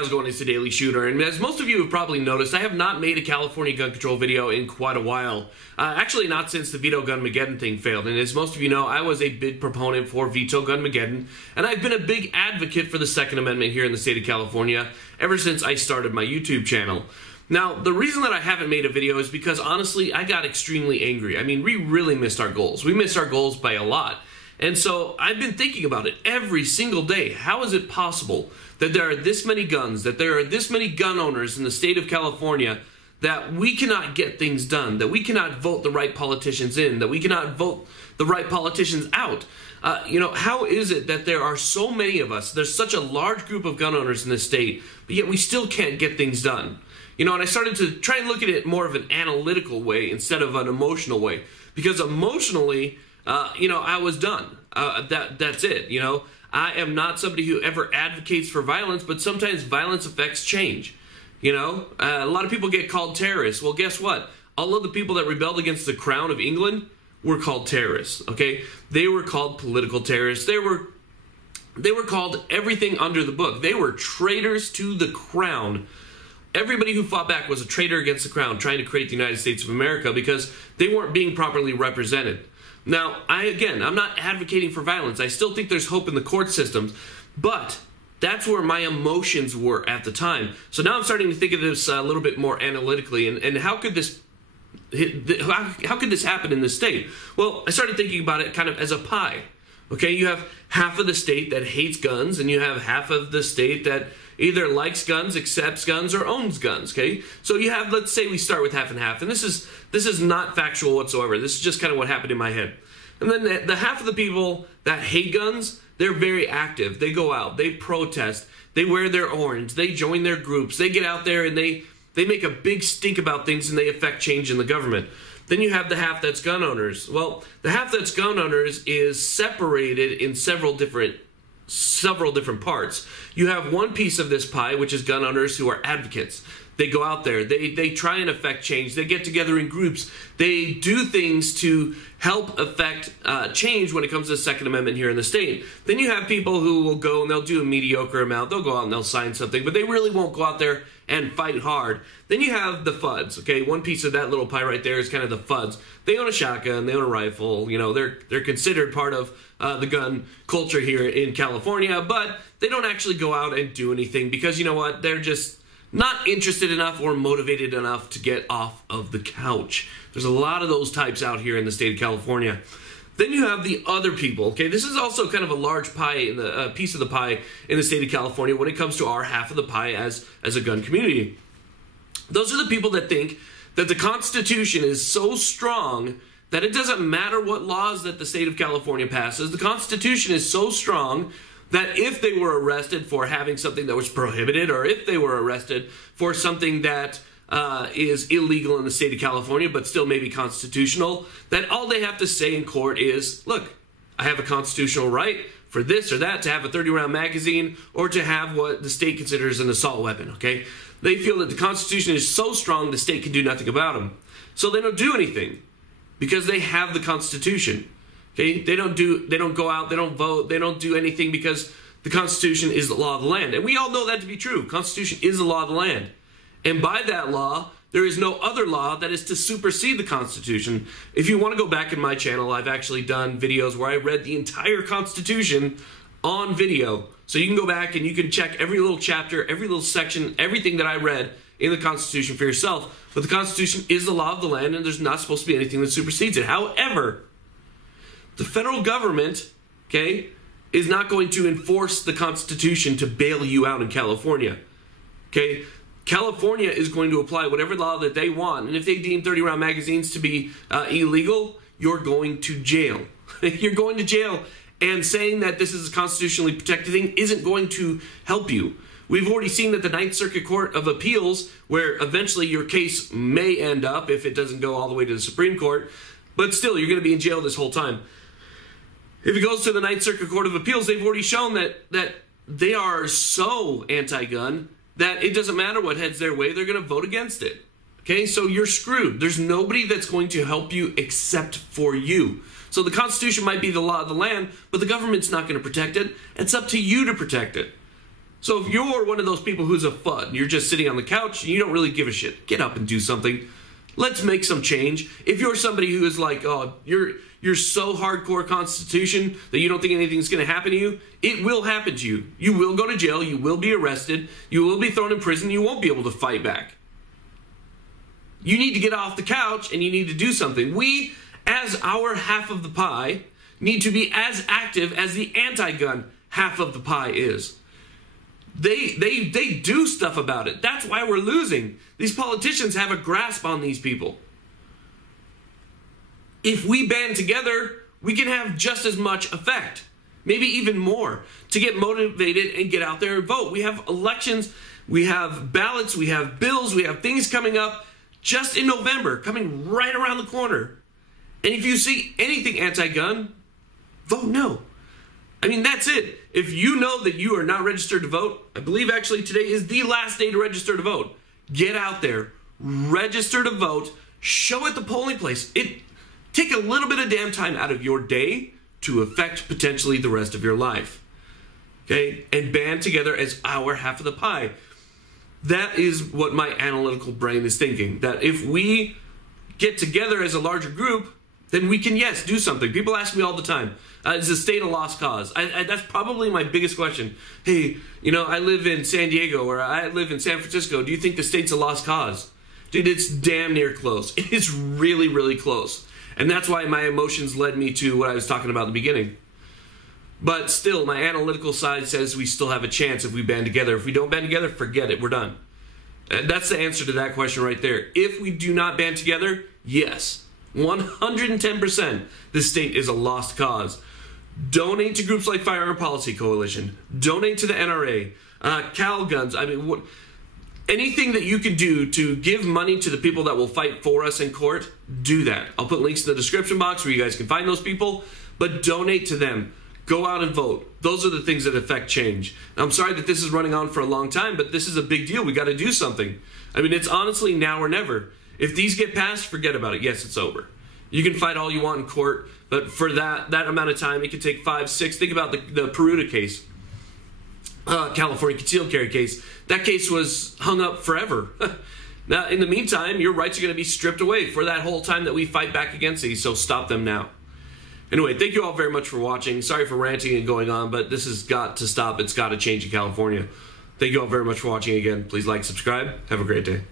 how's it going? It's the Daily Shooter, and as most of you have probably noticed, I have not made a California gun control video in quite a while. Actually, not since the Veto Gunmageddon thing failed, and as most of you know, I was a big proponent for Veto Gunmageddon, and I've been a big advocate for the Second Amendment here in the state of California ever since I started my YouTube channel. Now, the reason that I haven't made a video is because, honestly, I got extremely angry. I mean, we really missed our goals. We missed our goals by a lot. And so I've been thinking about it every single day. How is it possible that there are this many guns, that there are this many gun owners in the state of California, that we cannot get things done, that we cannot vote the right politicians in, that we cannot vote the right politicians out? How is it that there are so many of us, there's such a large group of gun owners in this state, but yet we still can't get things done? And I started to try and look at it more of an analytical way instead of an emotional way. Because emotionally, I was done. That's it. I am not somebody who ever advocates for violence, but sometimes violence affects change. A lot of people get called terrorists. Well, guess what? All of the people that rebelled against the Crown of England were called terrorists, okay? They were called political terrorists. They were called everything under the book. They were traitors to the Crown. Everybody who fought back was a traitor against the Crown, trying to create the United States of America because they weren't being properly represented. Now, I'm not advocating for violence. I still think there's hope in the court systems, but that's where my emotions were at the time. So now I'm starting to think of this a little bit more analytically, and how could this happen in this state? Well, I started thinking about it kind of as a pie. Okay, you have half of the state that hates guns, and you have half of the state that either likes guns, accepts guns, or owns guns, okay? So you have, let's say we start with half and half, and this is not factual whatsoever. This is just kind of what happened in my head. And then the half of the people that hate guns, they're very active. They go out, they protest, they wear their orange, they join their groups, they get out there and they make a big stink about things and they affect change in the government. Then you have the half that's gun owners. Well, the half that's gun owners is separated in several different parts. You have one piece of this pie, which is gun owners who are advocates. They go out there, they try and affect change, they get together in groups, they do things to help affect change when it comes to the Second Amendment here in the state. Then you have people who will go and they'll do a mediocre amount, they'll go out and they'll sign something, but they really won't go out there and fight hard. Then you have the FUDs, okay? One piece of that little pie right there is kind of the FUDs. They own a shotgun, they own a rifle, they're considered part of the gun culture here in California, but they don't actually go out and do anything because, you know what, they're just not interested enough or motivated enough to get off of the couch. There's a lot of those types out here in the state of California. Then you have the other people, okay? This is also kind of a large pie, in the piece of the pie in the state of California when it comes to our half of the pie as a gun community. Those are the people that think that the Constitution is so strong that it doesn't matter what laws that the state of California passes. The Constitution is so strong that if they were arrested for having something that was prohibited, or if they were arrested for something that is illegal in the state of California but still may be constitutional, that all they have to say in court is, look, I have a constitutional right for this or that, to have a 30-round magazine, or to have what the state considers an assault weapon, okay? They feel that the Constitution is so strong the state can do nothing about them. So they don't do anything because they have the Constitution. Okay, they don't go out, they don't vote, they don't do anything because the Constitution is the law of the land. And we all know that to be true. Constitution is the law of the land. And by that law, there is no other law that is to supersede the Constitution. If you want to go back in my channel, I've actually done videos where I read the entire Constitution on video. So you can go back and you can check every little chapter, every little section, everything that I read in the Constitution for yourself. But the Constitution is the law of the land, and there's not supposed to be anything that supersedes it. However, the federal government, okay, is not going to enforce the Constitution to bail you out in California. Okay? California is going to apply whatever law that they want, and if they deem 30-round magazines to be illegal, you're going to jail. You're going to jail, and saying that this is a constitutionally protected thing isn't going to help you. We've already seen that the Ninth Circuit Court of Appeals, where eventually your case may end up if it doesn't go all the way to the Supreme Court, but still, you're going to be in jail this whole time. If it goes to the Ninth Circuit Court of Appeals, they've already shown that they are so anti-gun that it doesn't matter what heads their way, they're going to vote against it. Okay, so you're screwed. There's nobody that's going to help you except for you. So the Constitution might be the law of the land, but the government's not going to protect it. It's up to you to protect it. So if you're one of those people who's a FUD, you're just sitting on the couch and you don't really give a shit, get up and do something. Let's make some change. If you're somebody who is like, oh, you're so hardcore Constitution that you don't think anything's going to happen to you, it will happen to you. You will go to jail. You will be arrested. You will be thrown in prison. You won't be able to fight back. You need to get off the couch and you need to do something. We, as our half of the pie, need to be as active as the anti-gun half of the pie is. They do stuff about it. That's why we're losing. These politicians have a grasp on these people. If we band together, we can have just as much effect, maybe even more, to get motivated and get out there and vote. We have elections, we have ballots, we have bills, we have things coming up just in November, coming right around the corner. And if you see anything anti-gun, vote no. I mean, that's it. If you know that you are not registered to vote, I believe actually today is the last day to register to vote. Get out there, register to vote, show at the polling place. Take a little bit of damn time out of your day to affect potentially the rest of your life. Okay? And band together as our half of the pie. That is what my analytical brain is thinking. That if we get together as a larger group, then we can, yes, do something. People ask me all the time, is the state a lost cause? That's probably my biggest question. Hey, you know, I live in San Diego or I live in San Francisco. Do you think the state's a lost cause? Dude, it's damn near close. It is really, really close. And that's why my emotions led me to what I was talking about in the beginning. But still, my analytical side says we still have a chance if we band together. If we don't band together, forget it. We're done. And that's the answer to that question right there. If we do not band together, yes, 110%, the state is a lost cause. Donate to groups like Firearm Policy Coalition. Donate to the NRA. Cal Guns. I mean, anything that you can do to give money to the people that will fight for us in court, do that. I'll put links in the description box where you guys can find those people, but donate to them. Go out and vote. Those are the things that affect change. I'm sorry that this is running on for a long time, but this is a big deal. We got to do something. I mean, it's honestly now or never. If these get passed, forget about it. Yes, it's over. You can fight all you want in court, but for that amount of time, it could take 5, 6. Think about the Peruta case, California concealed carry case. That case was hung up forever. Now, in the meantime, your rights are going to be stripped away for that whole time that we fight back against these, so stop them now. Anyway, thank you all very much for watching. Sorry for ranting and going on, but this has got to stop. It's got to change in California. Thank you all very much for watching again. Please like, subscribe. Have a great day.